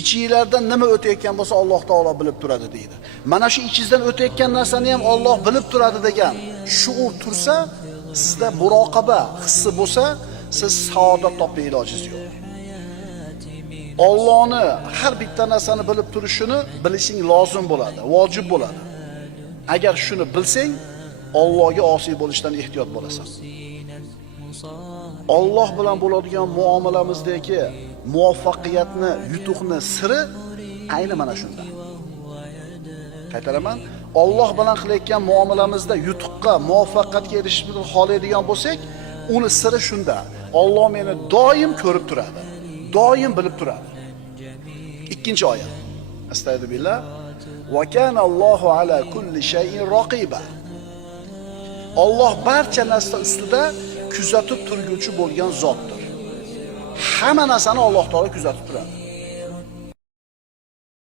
ichingizlardan nima o'tayotgan bo'lsa Alloh taolo bilib turadi deydi. Mana shu ichingizdan o'tayotgan narsani ham Alloh bilib turadi degan shuur tursa, sizda muroqaba hissi bo'lsa, siz saodat topishga ilojingiz yo'q. Allohni har bitta narsani bilib turishini bilishing lozim bo'ladi, vojib bo'ladi. Agar shuni bilsang, Allohga osiy bo'lishdan ehtiyot bo'lasan. Alloh bilan bo'ladigan muomalamizdagi muvaffaqiyatni, yutuqni siri ayni mana shunda. Qaytaraman, Alloh bilan qilayotgan muomalamizda yutuqqa, muvaffaqiyatga erishishni xohlaydigan bo'lsak, uni siri shunda. Alloh meni doim ko'rib turadi, doim bilib turadi. Ikkinchi oyat. Astagfirullah. Va kana Allohu ala kulli shay'in raqiba. Alloh barcha narsa ustida kuzatib turguvchi bo'lgan zotdir. Hamma narsani Alloh taolo kuzatib turadi.